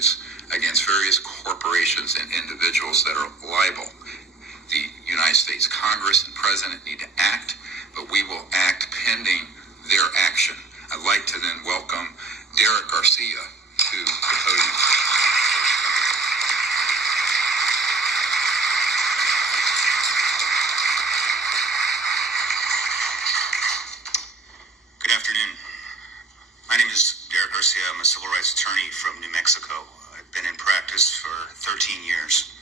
lawsuits against various corporations and individuals that are liable. The United States Congress and President need to act, but we will act pending their action. I'd like to then welcome Derek Garcia to the podium. Good afternoon. My name is Derek Garcia. I'm a civil rights attorney from New Mexico. I've been in practice for 13 years.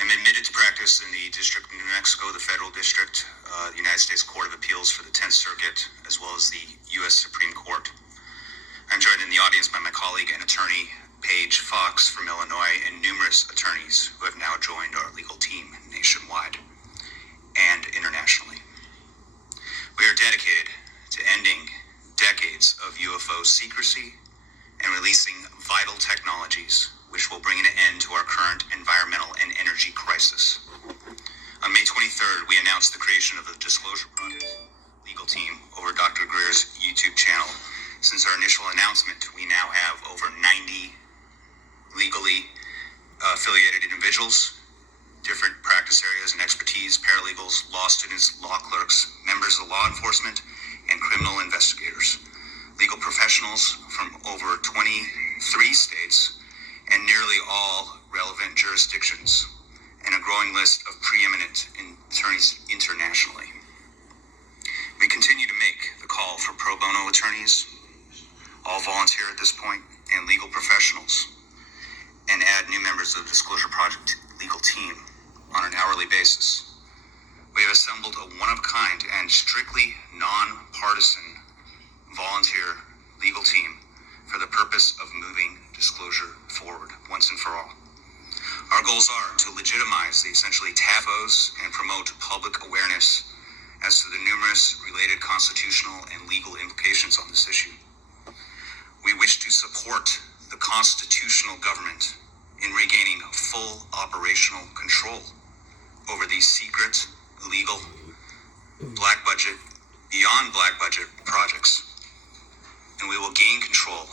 I'm admitted to practice in the District of New Mexico, the Federal District, the United States Court of Appeals for the 10th Circuit, as well as the U.S. Supreme Court. I'm joined in the audience by my colleague and attorney, Paige Fox from Illinois, and numerous attorneys who have now joined our legal team nationwide and internationally. We are dedicated to ending decades of UFO secrecy and releasing vital technologies which will bring an end to our current environmental and energy crisis. On May 23rd, we announced the creation of the Disclosure Project legal team over Dr. Greer's YouTube channel. Since our initial announcement, we now have over 90 legally affiliated individuals, different practice areas and expertise, paralegals, law students, law clerks, members of law enforcement, and criminal investigators, legal professionals from over 23 states and nearly all relevant jurisdictions, and a growing list of preeminent attorneys internationally. We continue to make the call for pro bono attorneys, all volunteer at this point, and legal professionals, and add new members of the Disclosure Project legal team on an hourly basis. We have assembled a one-of-a-kind and strictly non-partisan volunteer legal team for the purpose of moving disclosure forward once and for all. Our goals are to legitimize the essentially tabus and promote public awareness as to the numerous related constitutional and legal implications on this issue. We wish to support the constitutional government in regaining full operational control over these secret, illegal, black budget, beyond black budget projects. And we will gain control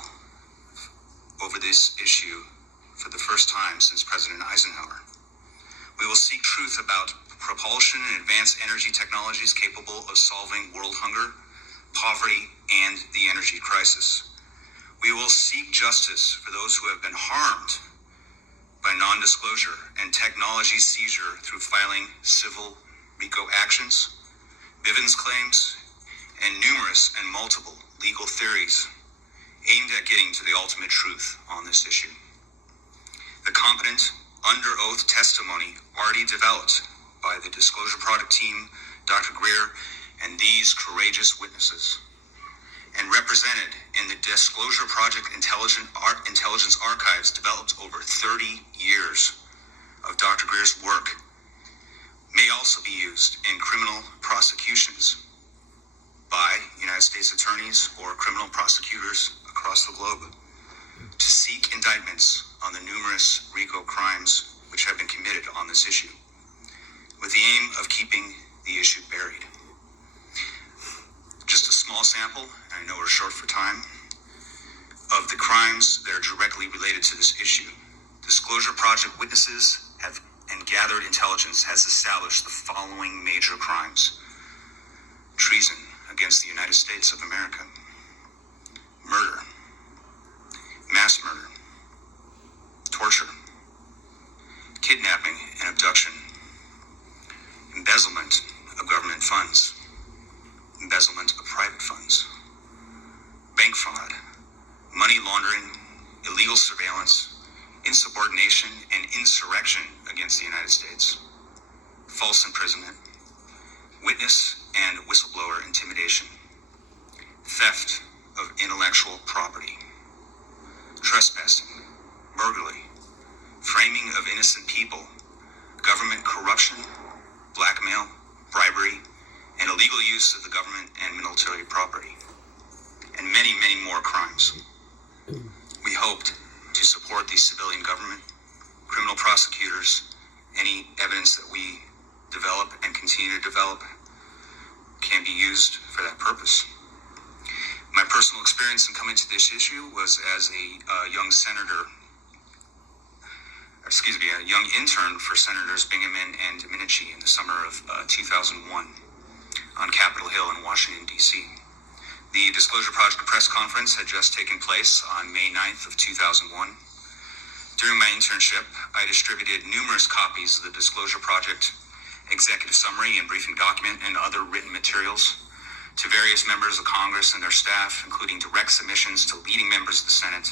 over this issue for the first time since President Eisenhower. We will seek truth about propulsion and advanced energy technologies capable of solving world hunger, poverty, and the energy crisis. We will seek justice for those who have been harmed by non-disclosure and technology seizure through filing civil RICO actions, Bivens claims, and numerous and multiple legal theories aimed at getting to the ultimate truth on this issue. The competent, under oath testimony already developed by the Disclosure Project team, Dr. Greer, and these courageous witnesses, and represented in the Disclosure Project intelligence archives developed over 30 years of Dr. Greer's work, may also be used in criminal prosecutions by United States attorneys or criminal prosecutors across the globe to seek indictments on the numerous RICO crimes which have been committed on this issue, with the aim of keeping the issue buried. Just a small sample, and I know we're short for time, of the crimes that are directly related to this issue. Disclosure Project witnesses have and gathered intelligence has established the following major crimes: treason against the United States of America, murder, mass murder, torture, kidnapping and abduction, embezzlement of government funds, embezzlement of private funds, bank fraud, money laundering, illegal surveillance, insubordination and insurrection against the United States, false imprisonment, witness and whistleblower intimidation, theft of intellectual property, trespassing, burglary, framing of innocent people, government corruption, blackmail, bribery, and illegal use of the government and military property, and many, many more crimes. We hoped to support the civilian government, criminal prosecutors, any evidence that we develop and continue to develop can be used for that purpose. My personal experience in coming to this issue was as a young senator a young intern for Senators Bingaman and Domenici in the summer of 2001 on Capitol Hill in Washington, D.C. The Disclosure Project press conference had just taken place on May 9th of 2001. During my internship, I distributed numerous copies of the Disclosure Project executive summary and briefing document and other written materials to various members of Congress and their staff, including direct submissions to leading members of the Senate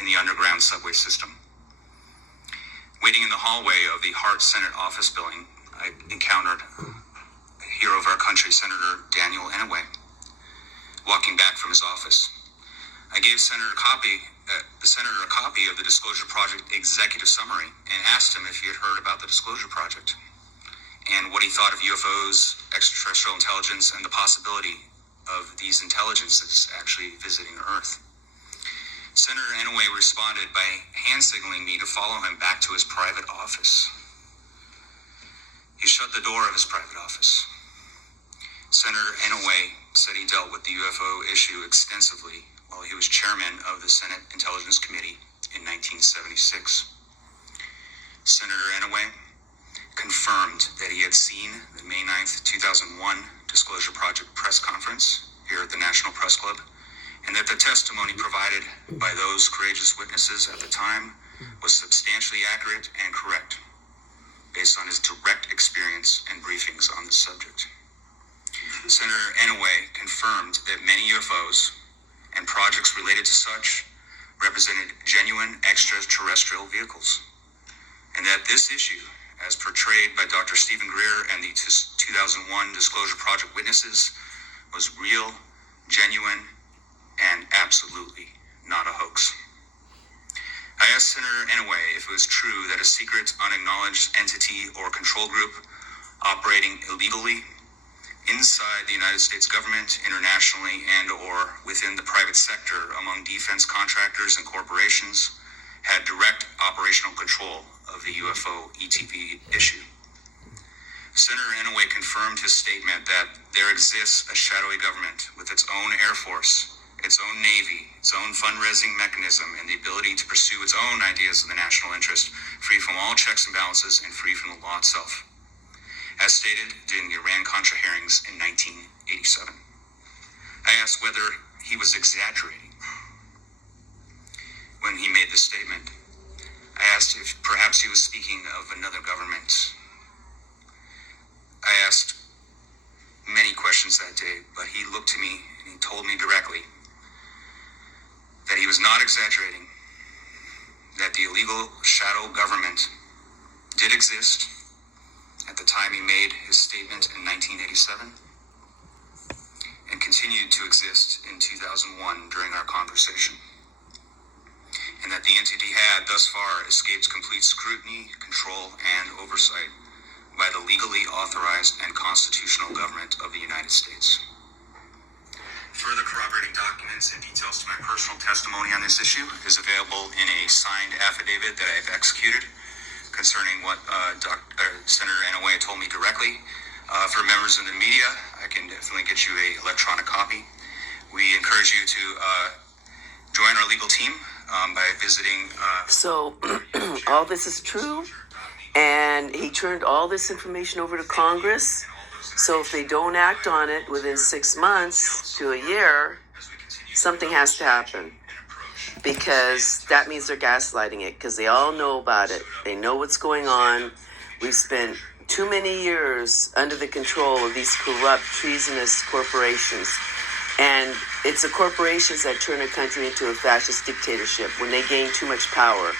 in the underground subway system. Waiting in the hallway of the Hart Senate office building, I encountered a hero of our country, Senator Daniel Inouye, walking back from his office. I gave the senator a copy of the Disclosure Project executive summary and asked him if he had heard about the Disclosure Project and what he thought of UFOs, extraterrestrial intelligence, and the possibility of these intelligences actually visiting Earth. Senator Inouye responded by hand-signaling me to follow him back to his private office. He shut the door of his private office. Senator Inouye said he dealt with the UFO issue extensively while he was chairman of the Senate Intelligence Committee in 1976. Senator Inouye confirmed that he had seen the May 9th, 2001 Disclosure Project press conference here at the National Press Club, and that the testimony provided by those courageous witnesses at the time was substantially accurate and correct, based on his direct experience and briefings on the subject. Senator Inouye confirmed that many UFOs and projects related to such represented genuine extraterrestrial vehicles, and that this issue, as portrayed by Dr. Steven Greer and the 2001 Disclosure Project witnesses, was real, genuine, and absolutely not a hoax. I asked Senator Inouye if it was true that a secret, unacknowledged entity or control group operating illegally inside the United States government, internationally, and or within the private sector among defense contractors and corporations had direct operational control of the UFO ETP issue. Senator Inouye confirmed his statement that there exists a shadowy government with its own Air Force, its own Navy, its own fundraising mechanism, and the ability to pursue its own ideas of the national interest, free from all checks and balances and free from the law itself, as stated during the Iran-Contra hearings in 1987. I asked whether he was exaggerating when he made this statement. I asked if perhaps he was speaking of another government. I asked many questions that day, but he looked to me and he told me directly that he was not exaggerating, that the illegal shadow government did exist at the time he made his statement in 1987 and continued to exist in 2001 during our conversation, and that the entity had thus far escaped complete scrutiny, control, and oversight by the legally authorized and constitutional government of the United States. Further corroborating documents and details to my personal testimony on this issue is available in a signed affidavit that I've executed concerning what Senator Inouye told me directly. For members of the media, I can definitely get you an electronic copy. We encourage you to join our legal team by visiting... So, all this is true, and he turned all this information over to Congress. So if they don't act on it within 6 months to a year, something has to happen. Because that means they're gaslighting it, because they all know about it. They know what's going on. We've spent too many years under the control of these corrupt, treasonous corporations. And it's the corporations that turn a country into a fascist dictatorship when they gain too much power.